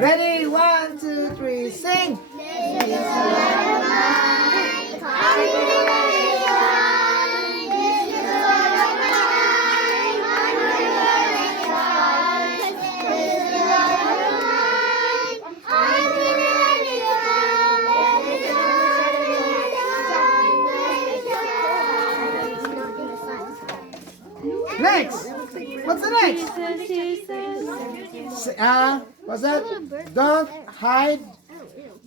Ready? 1, 2, 3, sing! Next! What's the next? What's that? Don't hide.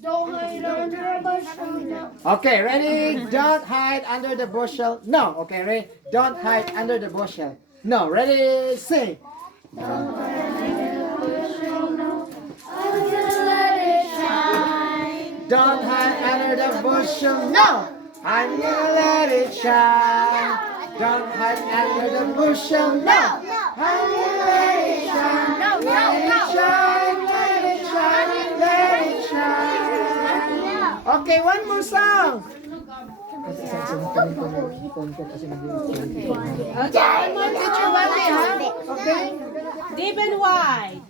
Don't hide under a bushel. Okay, ready? Don't hide under the bushel. No. Okay, ready? Don't hide under the bushel. No. Ready? Sing. Don't hide under the bushel, no. I'm gonna let it shine. Don't hide under the bushel. No. I'm gonna let it shine. Don't hide under the bushel. No. I'm gonna let it shine. Let it shine. Let it shine. Let it shine. Okay, one more song. Okay. Deep and wide.